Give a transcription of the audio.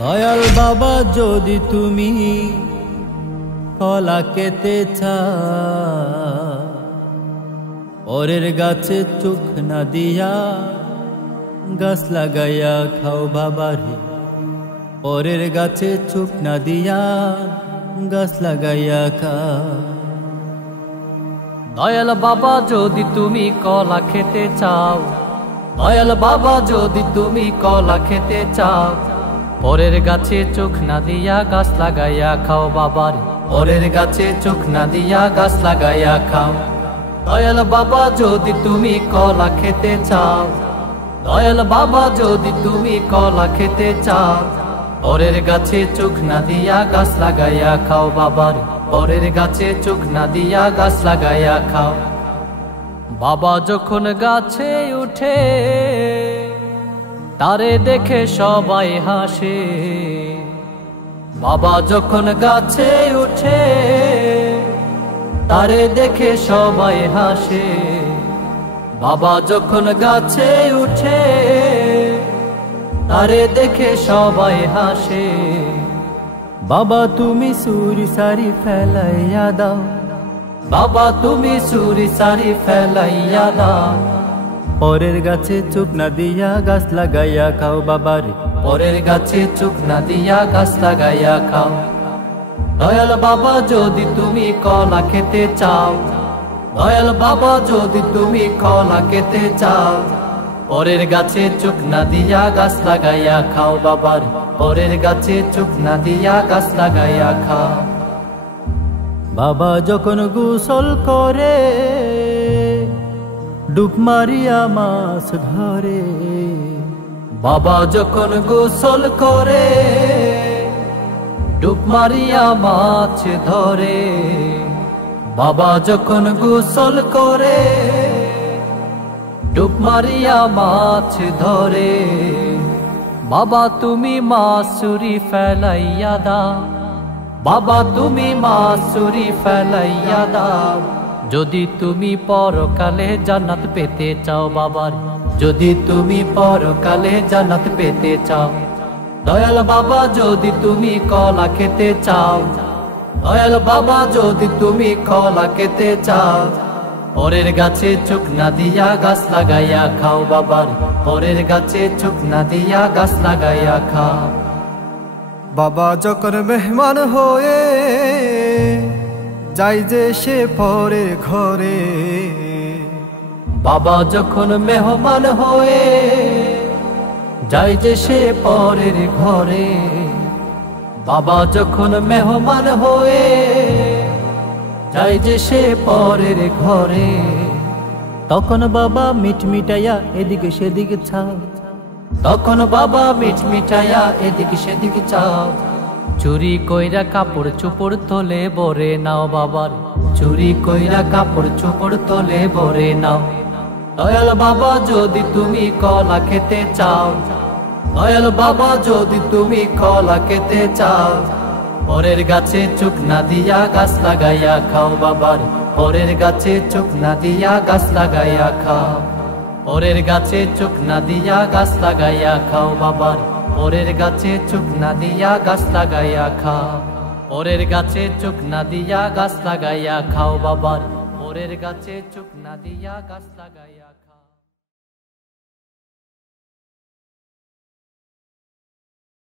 দয়াল বাবা যদি তুমি কলা খেতে চাও, পরের গাছে চোখ না দিয়া গাছ লাগাইয়া খাও বাবারে। পরের গাছে চোখ না দিয়া গাছ লাগাইয়া খাও। দয়াল বাবা যদি তুমি কলা খেতে চাও, দয়াল বাবা যদি তুমি কলা খেতে চাও, পরের গাছে চোখ না দিয়া গাছ লাগাইয়া খাও বাবারে। পরের গাছে চোখ না দিয়া গাছ লাগাইয়া খাও। দয়াল বাবা যদি তুমি কলা খেতে চাও, দয়াল বাবা যদি তুমি কলা খেতে চাও, পরের গাছে চোখ না দিয়া গাছ লাগাইয়া খাও বাবারে। পরের গাছে চোখ না দিয়া গাছ লাগাইয়া খাও। বাবা যখন গাছে উঠে তারে দেখে সবাই হাসে। বাবা যখন গাছে উঠে তারে দেখে সবাই হাসে। বাবা যখন গাছে উঠে তারে দেখে সবাই হাসে। বাবা তুমি সুরি সারি ফেলাইয়া দাও, বাবা তুমি সুরি সারি ফেলাইয়া দাও। পরের গাছে চোখ না দিয়া গাছ লাগাইয়া খাও বাবারে। পরের গাছে চোখ না দিয়া গাছ লাগাইয়া খাও। দয়াল বাবা যদি তুমি কলা খেতে চাও, দয়াল বাবা যদি তুমি কলা খেতে চাও, পরের গাছে চোখ না দিয়া গাছ লাগাইয়া খাও বাবারে। পরের গাছে চোখ না দিয়া গাছ লাগাইয়া খাও। বাবা যখন গোসল করে ডুব মারিয়া মাছ ধরে। বাবা যখন গোসল করে ডুব মারিয়া মাছ ধরে। বাবা যখন গোসল করে ডুব মারিয়া মাছ ধরে। বাবা তুমি মাছুরি ফেলাইয়া দাও, বাবা তুমি মাছুরি ফেলাইয়া দাও। যদি তুমি পরকালে জান্নাত পেতে চাও বাবার, যদি তুমি পরকালে জান্নাত পেতে চাও। দয়াল বাবা যদি তুমি কলা খেতে চাও, দয়াল বাবা যদি তুমি কলা খেতে চাও, পরের গাছে চোখ না দিয়া গাছ লাগাইয়া খাও বাবার। পরের গাছে চোখ না দিয়া গাছ লাগাইয়া খাও। বাবা যখন মেহমান হয়ে যাই যে সে পরের ঘরে। বাবা যখন মেহমান হয়ে যাই যে সে পরের ঘরে। বাবা যখন মেহমান হয়ে যাই যে সে পরের ঘরে। তখন বাবা মিট মিটাইয়া এদিকে সেদিকে ছাও, তখন বাবা মিট মিটাইয়া এদিকে সেদিকে চাও। চুরি কইরা কাপড় চোপড় তোলে বরে নাও বাবার। চুরি কইরা কাপড় চোপড় তোলে বরে নাও। দয়াল বাবা যদি তুমি কলা খেতে চাও, দয়াল বাবা যদি তুমি কলা খেতে চাও, পরের গাছে চোখ না দিয়া গাছ লাগাইয়া খাও বাবার। পরের গাছে চোখ না দিয়া গাছ লাগাইয়া খাও। পরের গাছে চোখ না দিয়া গাছ লাগাইয়া খাও বাবার। পরের গাছে চোখ না দিয়া গাছ লাগাইয়া খাও। পরের গাছে চোখ না দিয়া গাছ লাগাইয়া খাও বাবার। পরের গাছে চোখ না দিয়া গাছ লাগাইয়া খাও।